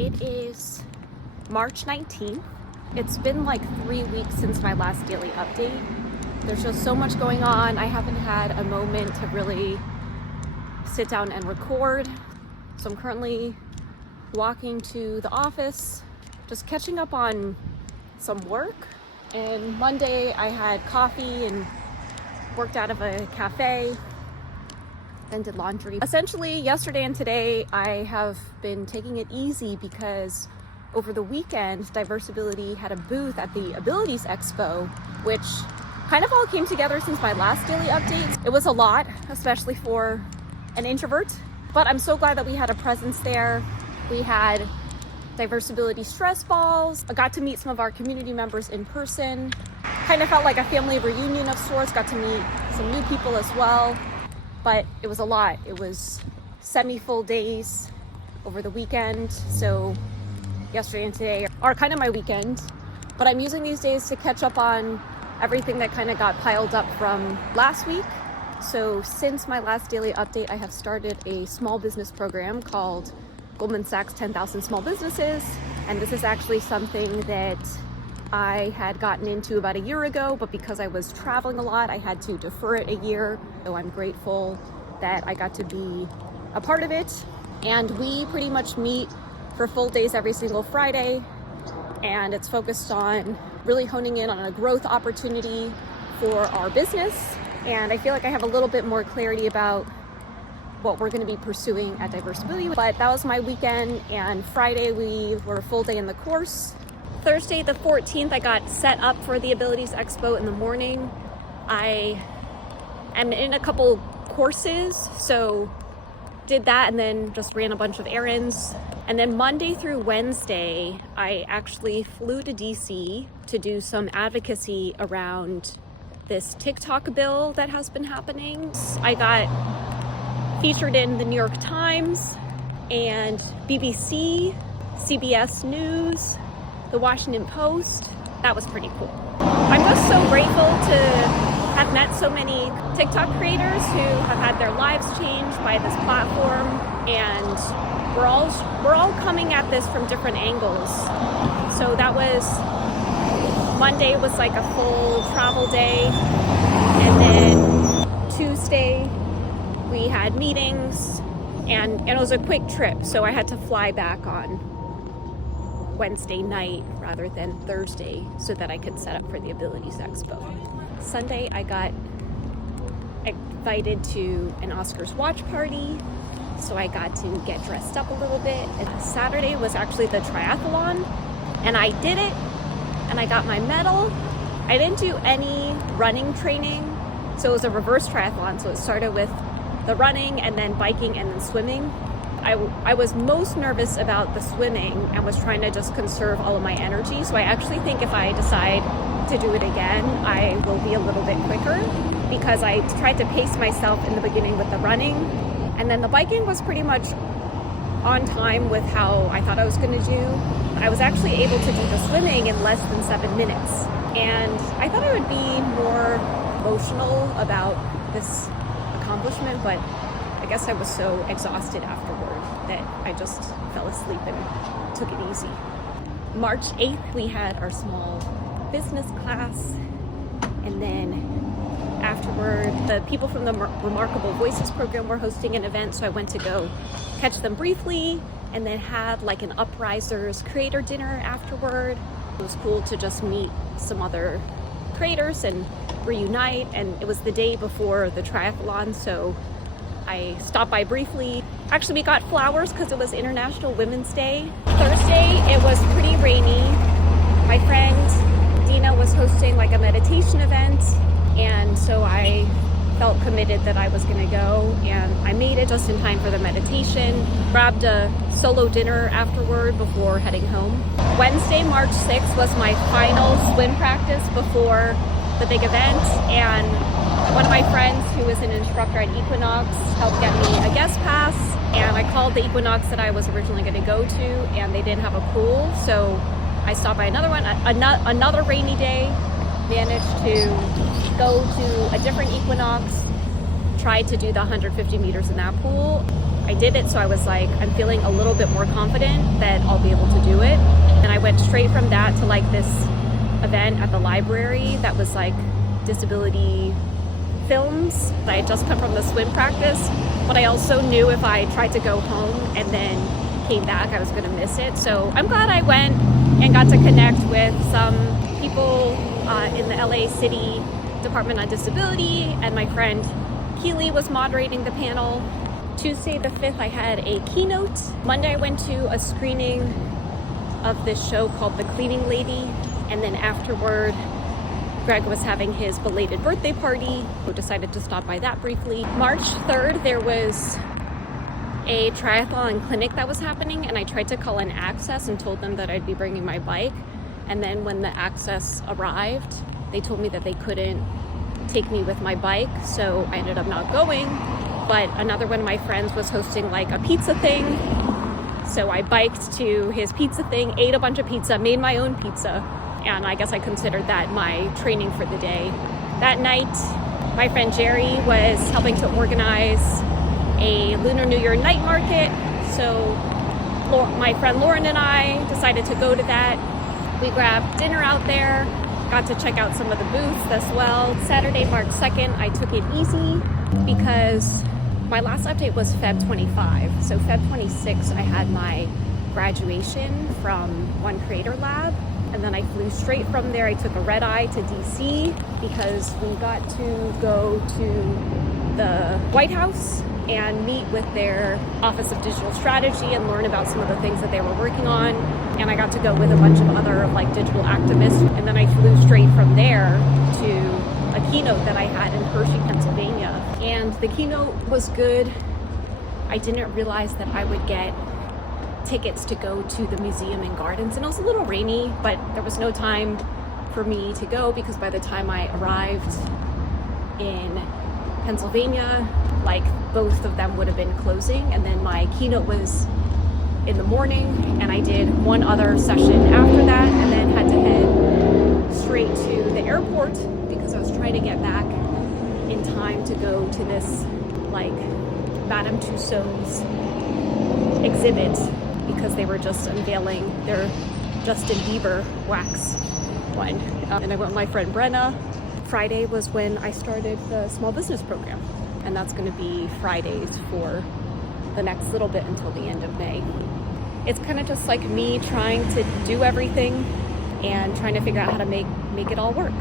It is March 19th. It's been like 3 weeks since my last daily update. There's just so much going on. I haven't had a moment to really sit down and record. So I'm currently walking to the office, just catching up on some work. And Monday I had coffee and worked out of a cafe, then did laundry. Essentially, yesterday and today I have been taking it easy because over the weekend, Diversability had a booth at the Abilities Expo, which kind of all came together since my last daily update. It was a lot, especially for an introvert, but I'm so glad that we had a presence there. We had Diversability stress balls. I got to meet some of our community members in person. Kind of felt like a family reunion of sorts. Got to meet some new people as well, but it was a lot. It was semi-full days over the weekend. So yesterday and today are kind of my weekend, but I'm using these days to catch up on everything that kind of got piled up from last week. So since my last daily update, I have started a small business program called Goldman Sachs 10,000 Small Businesses. And this is actually something that I had gotten into about a year ago, but because I was traveling a lot, I had to defer it a year. So I'm grateful that I got to be a part of it. And we pretty much meet for full days every single Friday. And it's focused on really honing in on a growth opportunity for our business. And I feel like I have a little bit more clarity about what we're going to be pursuing at Diversability. But that was my weekend, and Friday we were a full day in the course. Thursday the 14th, I got set up for the Abilities Expo in the morning. I am in a couple courses, so did that and then just ran a bunch of errands. And then Monday through Wednesday, I actually flew to DC to do some advocacy around this TikTok bill that has been happening. I got featured in the New York Times and BBC, CBS News, the Washington Post. That was pretty cool. I'm just so grateful to have met so many TikTok creators who have had their lives changed by this platform, and we're all coming at this from different angles. So that was Monday was like a full travel day, and then Tuesday we had meetings, and it was a quick trip, so I had to fly back on Wednesday night rather than Thursday so that I could set up for the Abilities Expo. Sunday I got invited to an Oscars watch party, so I got to get dressed up a little bit. And Saturday was actually the triathlon, and I did it, and I got my medal. I didn't do any running training, so it was a reverse triathlon, so it started with the running and then biking and then swimming. I was most nervous about the swimming and was trying to just conserve all of my energy. So I actually think if I decide to do it again, I will be a little bit quicker, because I tried to pace myself in the beginning with the running. And then the biking was pretty much on time with how I thought I was going to do. I was actually able to do the swimming in less than 7 minutes. And I thought I would be more emotional about this accomplishment, but I guess I was so exhausted afterward that I just fell asleep and took it easy. March 8th, we had our small business class, and then afterward, the people from the Remarkable Voices program were hosting an event, so I went to go catch them briefly, and then had like an Uprisers creator dinner afterward. It was cool to just meet some other creators and reunite, and it was the day before the triathlon, so I stopped by briefly. Actually, we got flowers because it was International Women's Day. Thursday, it was pretty rainy. My friend Dina was hosting like a meditation event, and so I felt committed that I was gonna go, and I made it just in time for the meditation. Grabbed a solo dinner afterward before heading home. Wednesday, March 6th was my final swim practice before the big event, and one of my friends who is an instructor at Equinox helped get me a guest pass, and I called the Equinox that I was originally going to go to, and they didn't have a pool, so I stopped by another one, another rainy day, managed to go to a different Equinox, tried to do the 150 meters in that pool. I did it, so I was like, I'm feeling a little bit more confident that I'll be able to do it. And I went straight from that to like this event at the library that was like disability films. I had just come from the swim practice, but I also knew if I tried to go home and then came back, I was going to miss it. So I'm glad I went and got to connect with some people in the LA City Department on Disability, and my friend Keely was moderating the panel. Tuesday the 5th, I had a keynote. Monday, I went to a screening of this show called The Cleaning Lady, and then afterward, Greg was having his belated birthday party, so decided to stop by that briefly. March 3rd, there was a triathlon clinic that was happening, and I tried to call in Access and told them that I'd be bringing my bike. And then when the Access arrived, they told me that they couldn't take me with my bike, so I ended up not going. But another one of my friends was hosting like a pizza thing, so I biked to his pizza thing, ate a bunch of pizza, made my own pizza, and I guess I considered that my training for the day. That night, my friend Jerry was helping to organize a Lunar New Year night market, so my friend Lauren and I decided to go to that. We grabbed dinner out there, got to check out some of the booths as well. Saturday, March 2nd, I took it easy because my last update was Feb 25. So Feb 26, I had my graduation from One Creator Lab. And then I flew straight from there. I took a red eye to DC because we got to go to the White House and meet with their Office of Digital Strategy and learn about some of the things that they were working on. And I got to go with a bunch of other like digital activists. And then I flew straight from there to a keynote that I had in Hershey, Pennsylvania. And the keynote was good. I didn't realize that I would get tickets to go to the museum and gardens, and it was a little rainy, but there was no time for me to go because by the time I arrived in Pennsylvania, like both of them would have been closing, and then my keynote was in the morning, and I did one other session after that, and then had to head straight to the airport because I was trying to get back in time to go to this like Madame Tussauds exhibit because they were just unveiling their Justin Bieber wax one. And I went with my friend Brenna. Friday was when I started the small business program, and that's going to be Fridays for the next little bit until the end of May. It's kind of just like me trying to do everything and trying to figure out how to make it all work.